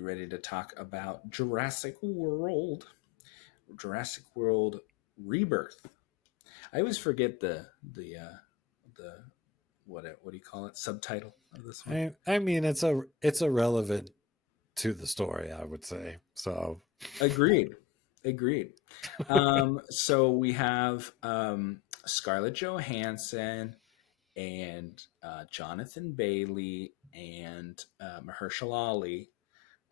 You ready to talk about Jurassic World Rebirth? I always forget the what do you call it, subtitle of this one. I mean, it's irrelevant to the story, I would say. So, Agreed. Agreed. So we have Scarlett Johansson and Jonathan Bailey and Mahershala Ali.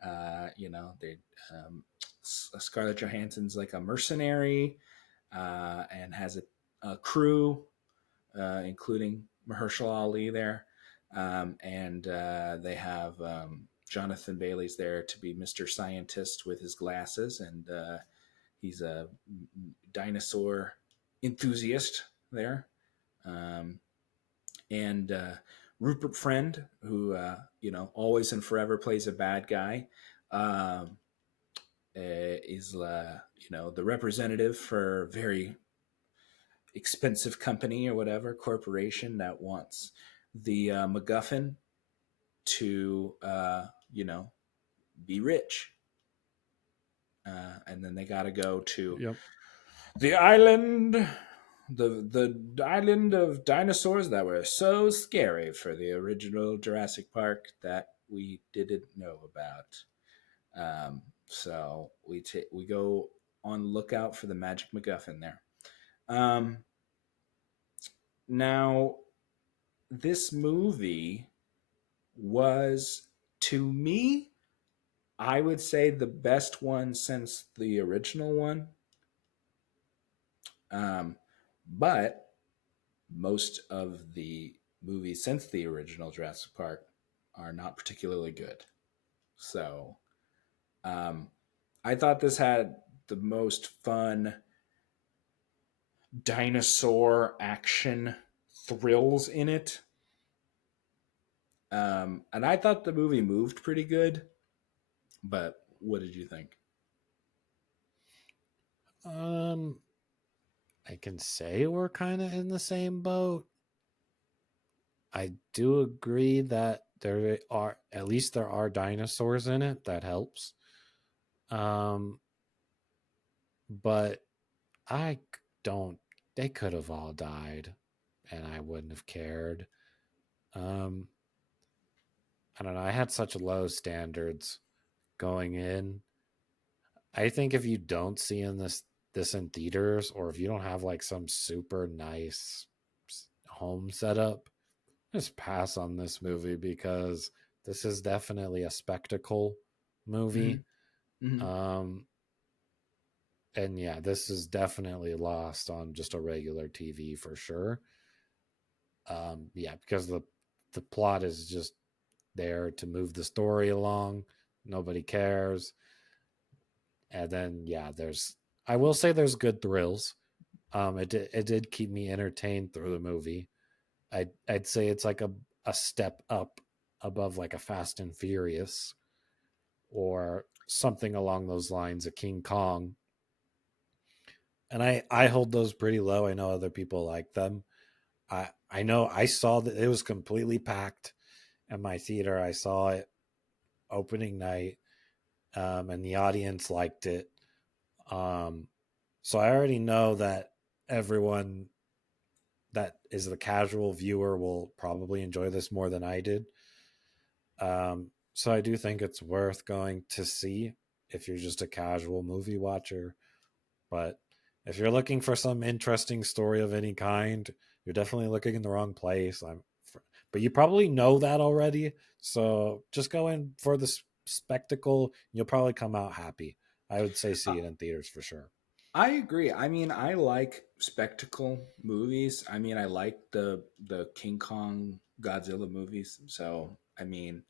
They Scarlett Johansson's like a mercenary and has a crew, including Mahershala Ali there, and they have Jonathan Bailey's there to be Mr. Scientist with his glasses, and he's a dinosaur enthusiast there. Um, and Rupert Friend, who always and forever plays a bad guy, is the representative for a very expensive company or whatever corporation that wants the MacGuffin to be rich, and then they got to go to yep. the island the island of dinosaurs that were so scary for the original Jurassic Park that we didn't know about. So we go on lookout for the magic MacGuffin there. Um, Now, this movie was, to me, I would say the best one since the original one. Um, but most of the movies since the original Jurassic Park are not particularly good. So um, I thought this had the most fun dinosaur action thrills in it. And I thought the movie moved pretty good. But what did you think? Um, I can say we're kind of in the same boat. I do agree that there are dinosaurs in it. That helps. Um, but I don't. They could have all died, and I wouldn't have cared. Um, I don't know. I had such low standards going in. I think if you don't see this in theaters, or if you don't have like some super nice home setup, just pass on this movie because this is definitely a spectacle movie. Mm-hmm. Mm-hmm. Um, and yeah, this is definitely lost on just a regular TV for sure. Yeah, because the plot is just there to move the story along. Nobody cares. And then yeah, I will say there's good thrills. It did keep me entertained through the movie. I'd say it's like a step up above like a Fast and Furious or something along those lines, a King Kong. And I hold those pretty low. I know other people like them. I know I saw that it was completely packed at my theater. I saw it opening night, and the audience liked it. Um, so I already know that everyone that is the casual viewer will probably enjoy this more than I did. So I do think it's worth going to see if you're just a casual movie watcher. But if you're looking for some interesting story of any kind, you're definitely looking in the wrong place. But you probably know that already. So just go in for the spectacle. You'll probably come out happy. I would say Uh, see it in theaters for sure. I agree. I mean, I like spectacle movies. I mean, I like the King Kong Godzilla movies. So, I mean,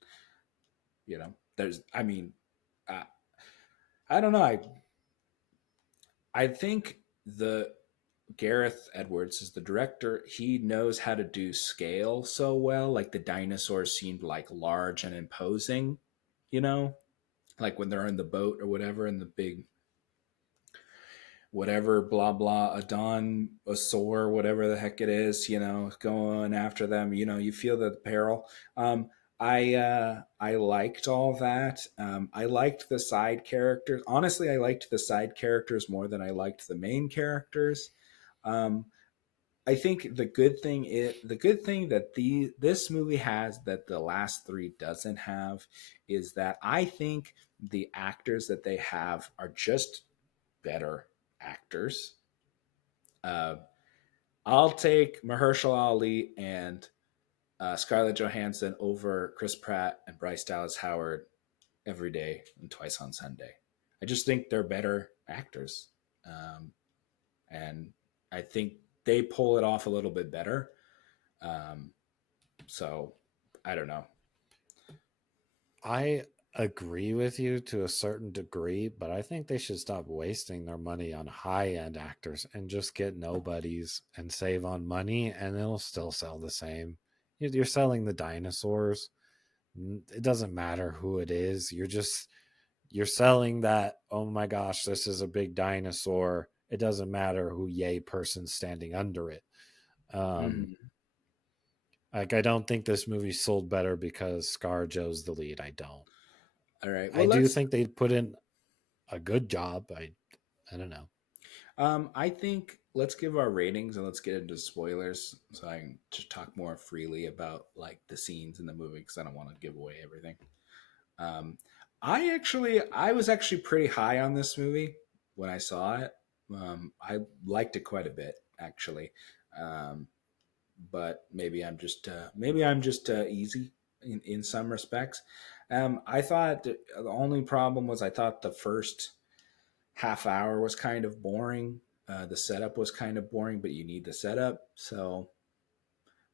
there's. I mean, I, I don't know. I think the Gareth Edwards is the director. He knows how to do scale so well. Like the dinosaurs seemed like large and imposing. You know, like when they're in the boat or whatever, in the big whatever blah blah Adon Asor, whatever the heck it is, going after them. You feel the peril. I liked all that. I liked the side characters. Honestly, I liked the side characters more than I liked the main characters. Um, I think the good thing that the this movie has that the last three doesn't have is that I think the actors that they have are just better actors. Uh, I'll take Mahershala Ali and Scarlett Johansson over Chris Pratt and Bryce Dallas Howard every day and twice on Sunday. I just think they're better actors, and I think they pull it off a little bit better. Um, so I don't know. I agree with you to a certain degree, but I think they should stop wasting their money on high end actors and just get nobodies and save on money, and it'll still sell the same. You're selling the dinosaurs. It doesn't matter who it is. You're selling that. Oh my gosh, this is a big dinosaur. It doesn't matter who yay person's standing under it. Um, Mm-hmm. like I don't think this movie sold better because ScarJo's the lead. I don't. All right. I Well, do let's. think they put in a good job. I don't know. I think let's give our ratings and let's get into spoilers so I can just talk more freely about like the scenes in the movie because I don't want to give away everything. Um, I was actually pretty high on this movie when I saw it. I liked it quite a bit actually, um, but maybe I'm just easy in some respects. I thought the only problem was I thought the first half hour was kind of boring. The setup was kind of boring, but you need the setup, so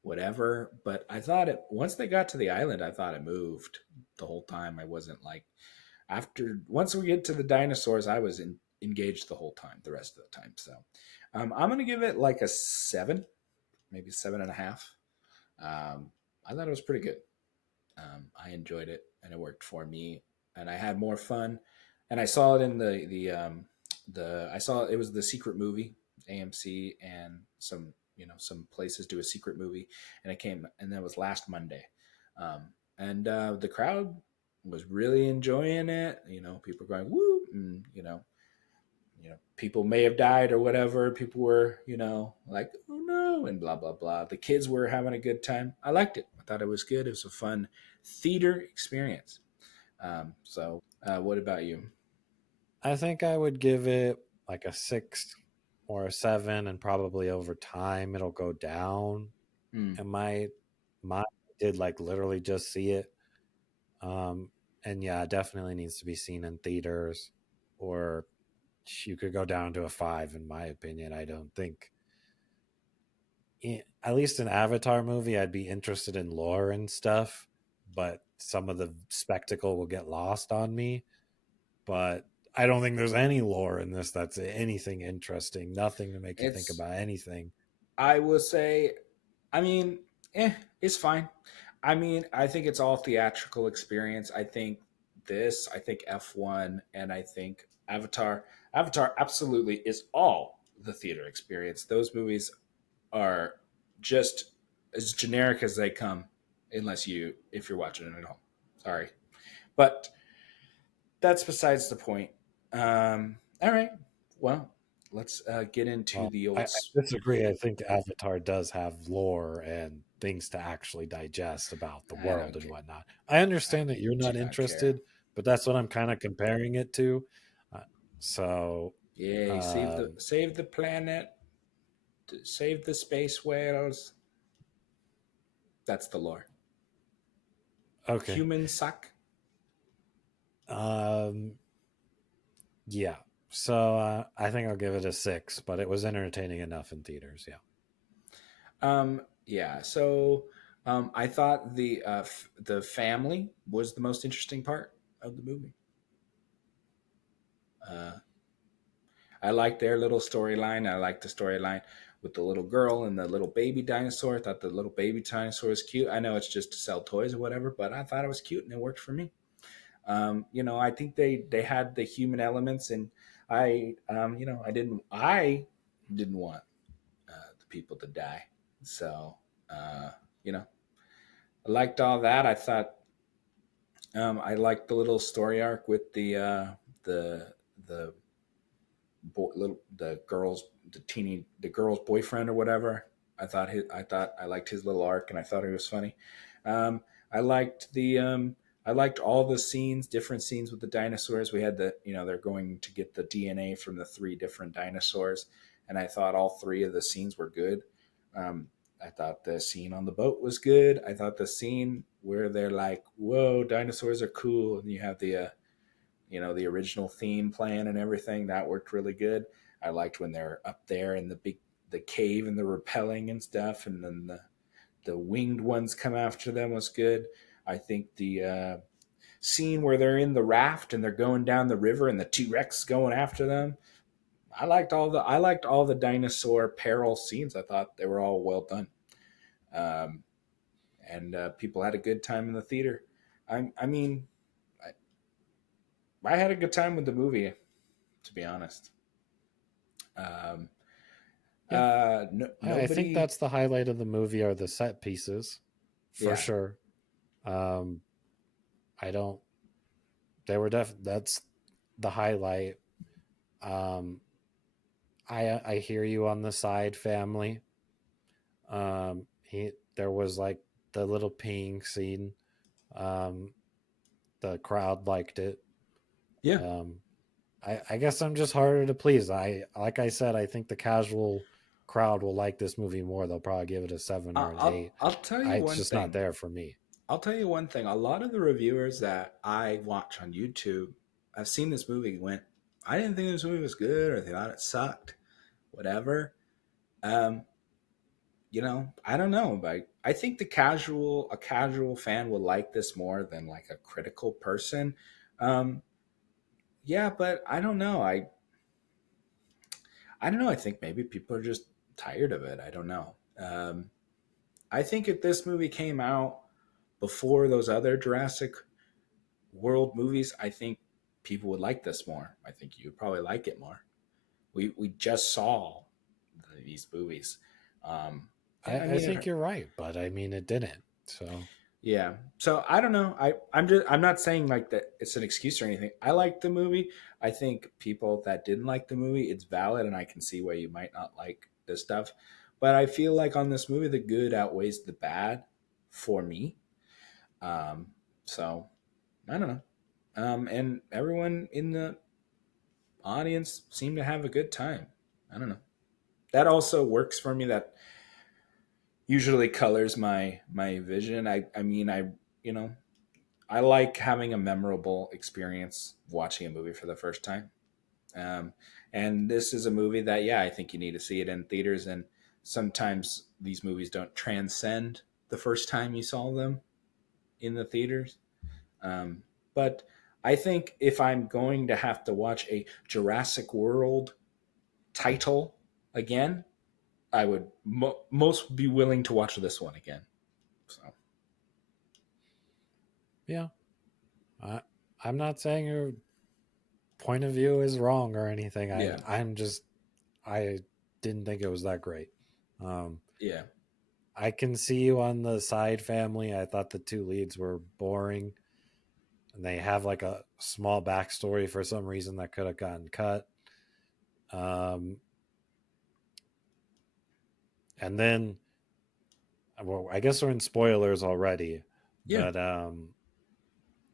whatever. But I thought it once they got to the island, I thought it moved the whole time. I wasn't like after once we get to the dinosaurs, engaged the whole time, the rest of the time. So I'm gonna give it like a seven, maybe 7.5. I thought it was pretty good. I enjoyed it and it worked for me, and I had more fun. And I saw it in the I saw it was the secret movie AMC and some places do a secret movie, and it came and that was last Monday, um, and the crowd was really enjoying it. People going woo, and people may have died or whatever. People were like oh no and blah blah blah. The kids were having a good time. I liked it. I thought it was good. It was a fun theater experience. What about you? I think I would give it like a 6 or a 7, and probably over time it'll go down. Hmm. And my mind did like literally just see it. Um, and yeah, it definitely needs to be seen in theaters, or you could go down to a 5, in my opinion. I don't think, at least an Avatar movie, I'd be interested in lore and stuff, but some of the spectacle will get lost on me. But I don't think there's any lore in this that's anything interesting, nothing to make you think It's about anything. I will say, I mean, it's fine. I mean, I think it's all theatrical experience. I think F1, and I think Avatar. Avatar absolutely is all the theater experience. Those movies are just as generic as they come, if you're watching it at home. Sorry, but that's besides the point. All right, well, let's get into Well, the I old. disagree. I think Avatar does have lore and things to actually digest about the I world don't and care. whatnot. I I understand that you're do not not care. interested, but that's what I'm kind of comparing it to. Uh, so, Yay! um, Save the planet. Save the space whales. That's the lore. okay. Humans suck. Um, yeah. So I think I'll give it a 6, but it was entertaining enough in theaters. Yeah. Yeah. So I thought the family was the most interesting part of the movie. Uh, I liked their little storyline. I liked the storyline with the little girl and the little baby dinosaur. I thought the little baby dinosaur was cute. I know it's just to sell toys or whatever, but I thought it was cute and it worked for me. I think they had the human elements, and I didn't want the people to die. So, uh, you know, I liked all that. I thought I liked the little story arc with the the the girl's the girl's boyfriend or whatever. I liked his little arc, and I thought it was funny. Um, I liked I liked all the scenes, different scenes with the dinosaurs. We had they're going to get the DNA from the three different dinosaurs, and I thought all three of the scenes were good. Um, I thought the scene on the boat was good. I thought the scene where they're like, "Whoa, dinosaurs are cool," and you have the original theme playing and everything, that worked really good. I liked when they're up there in the cave and the rappelling and stuff, and then the winged ones come after them was good. I think the scene where they're in the raft and they're going down the river and the T-Rex going after them, I liked all the dinosaur peril scenes. I thought they were all well done. um, and people had a good time in the theater. I mean, I had a good time with the movie, to be honest. Um, Yeah, no, I think nobody. that's the highlight of the movie are the set pieces, for Yeah, sure. Um, I don't. They were That's the highlight. Um, I hear you on the side family. He There was like the little peeing scene. Um, the crowd liked it. yeah. Um, I guess I'm just harder to please. Like I said, I think the casual crowd will like this movie more. They'll probably give it a 7 or an 8. I'll tell you It's one just not thing. there for me. I'll tell you one thing. A lot of the reviewers that I watch on YouTube, I've seen this movie. Went, I didn't think this movie was good, or they thought it sucked. Whatever. Um, I don't know. But I think a casual fan will like this more than like a critical person. Um, yeah, but I don't know. I don't know. I think maybe people are just tired of it. I don't know. I think if this movie came out before those other Jurassic World movies, I think people would like this more. I think you would probably like it more. We just saw these movies. Um, yeah, I I mean, think you're right, but I mean, it didn't. So, yeah. So I don't know. I'm not saying like that it's an excuse or anything. I liked the movie. I think people that didn't like the movie, it's valid, and I can see why you might not like this stuff. But I feel like on this movie, the good outweighs the bad for me. Um, so I don't know. And everyone in the audience seemed to have a good time. I don't know. That also works for me. That usually colors my vision. I mean, you know I like having a memorable experience watching a movie for the first time. Um, and this is a movie that, yeah, I think you need to see it in theaters. And sometimes these movies don't transcend the first time you saw them in the theaters. Um, but I think if I'm going to have to watch a Jurassic World title again, I would most be willing to watch this one again. So, yeah, I, I'm not saying your point of view is wrong or anything. yeah, I didn't think it was that great. Um, yeah, I can see you on the side family. I thought the two leads were boring, and they have like a small backstory for some reason that could have gotten cut. Um, and then, well, I guess we're in spoilers already, yeah. but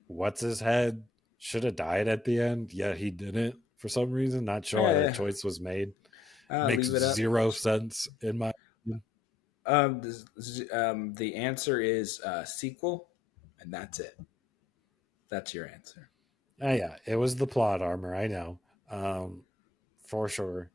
what's his head should have died at the end. Yeah, he didn't for some reason. Not sure why that Eh, choice was made. Makes leave it up. zero sense in my opinion. The answer is sequel, and that's it. That's your answer. Yeah, it was the plot armor. I know, for sure.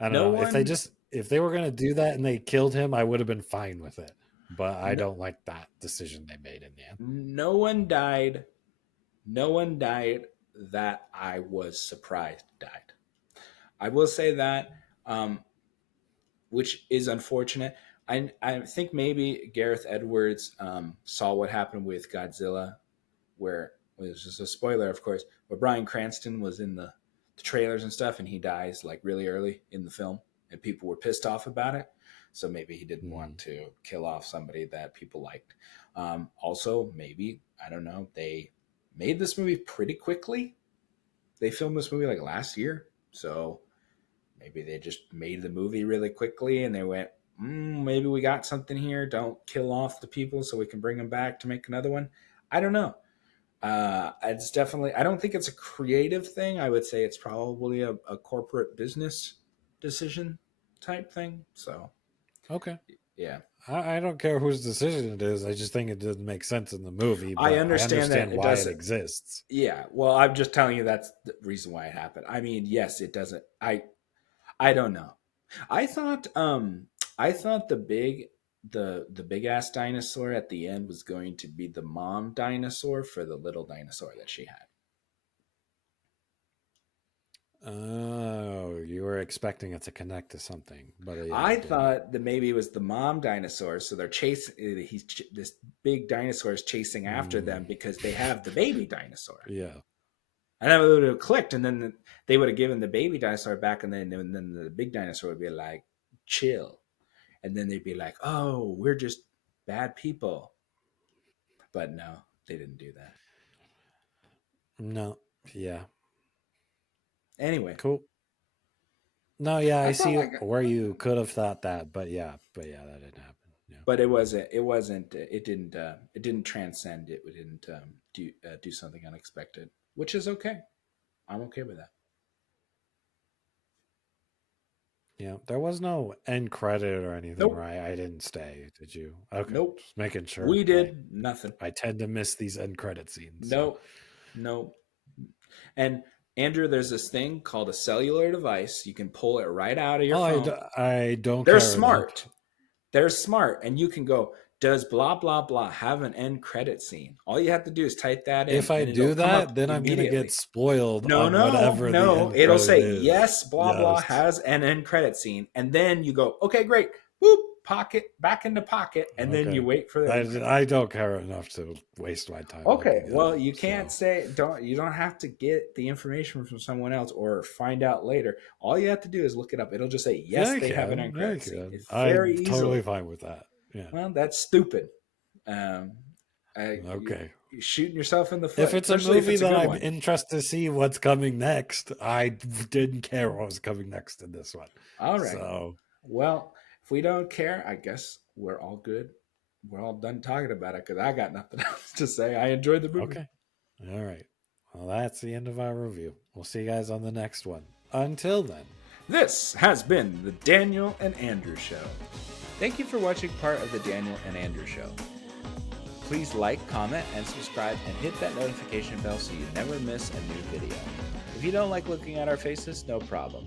I don't No know one, if they were gonna do that and they killed him, I would have been fine with it. But I no, don't like that decision they made in the end. no one died. No one died that I was surprised died. I will say that, um, which is unfortunate. I think maybe Gareth Edwards saw what happened with Godzilla, where it was just a spoiler, of course, where Bryan Cranston was in the trailers and stuff, and he dies like really early in the film, and people were pissed off about it. So maybe he didn't want Mm. to kill off somebody that people liked. Also, maybe, I don't know, they made this movie pretty quickly. They filmed this movie like last year. So maybe they just made the movie really quickly and they went, maybe we got something here. Don't kill off the people so we can bring them back to make another one. I don't know. It's definitely, I don't think it's a creative thing. I would say it's probably a corporate business decision type thing. So, Okay. yeah. I don't care whose decision it is. I just think it doesn't make sense in the movie, I but I understand that understand it why it doesn't. exists. Yeah. Well, I'm just telling you that's the reason why it happened. I mean, yes, it doesn't. I don't know. I thought I thought the big ass dinosaur at the end was going to be the mom dinosaur for the little dinosaur that she had. Oh, you were expecting it to connect to something, but yeah, I it didn't. thought that maybe it was the mom dinosaur, so they're chasing. This big dinosaur is chasing after Mm, them because they have the baby dinosaur, yeah. and then it would have clicked, and then they would have given the baby dinosaur back, and then the big dinosaur would be like, "Chill," and then they'd be like, "Oh, we're just bad people," but no, they didn't do that. No. Yeah. Anyway, Cool. No, yeah, I that's all see I got. where you could have thought that, but yeah, that didn't happen. Yeah. But it wasn't. It wasn't. It didn't. It didn't transcend. It didn't do something unexpected, which is okay. I'm okay with that. Yeah. There was no end credit or anything, Nope. right? I didn't stay. Did you? Okay. Nope. Just making sure. We did nothing. I tend to miss these end credit scenes. So Nope. Nope. And Andrew, there's this thing called a cellular device. You can pull it right out of your oh, phone. I don't They're care enough. smart. They're smart, and you can go. Does blah blah blah have an end credit scene? All you have to do is type that in, If I and it'll do come that, up then I'm gonna get immediately. spoiled No, on no, whatever the no. end It'll credit say is. yes, blah blah Yes. has an end credit scene, and then you go, okay, great, boop, pocket back into pocket, and then you Okay. wait for the end credit. I don't care enough to waste my time Okay, looking it well, up. you can't So say don't. You don't have to get the information from someone else or find out later. All you have to do is look it up. It'll just say yeah, yes, they have an end I credit scene. can. It's very I'm totally easily. fine with that. Yeah. Well, that's stupid. Um, Okay. you're shooting yourself in the If foot, it's a especially if movie it's a that good I'm one. interested to see what's coming next, I didn't care what was coming next in this one. All right. So Well, if we don't care, I guess we're all good. We're all done talking about it because I got nothing else to say. I enjoyed the movie. okay. All right. Well, that's the end of our review. We'll see you guys on the next one. Until then. This has been the Daniel and Andrew Show. Thank you for watching part of the Daniel and Andrew Show. Please like, comment, and subscribe, and hit that notification bell so you never miss a new video. If you don't like looking at our faces, no problem.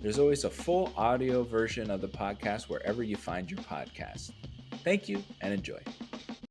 There's always a full audio version of the podcast wherever you find your podcast. Thank you and enjoy.